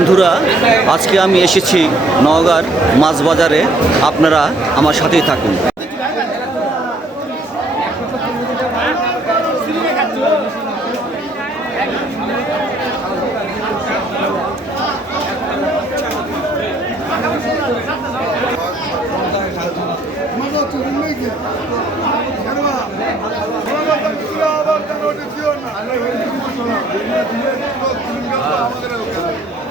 বন্ধুরা আজকে আমি এসেছি নওগাঁর মাছ বাজারে আপনারা আমার সাথেই থাকুন।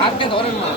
হাতকে ধরেন না।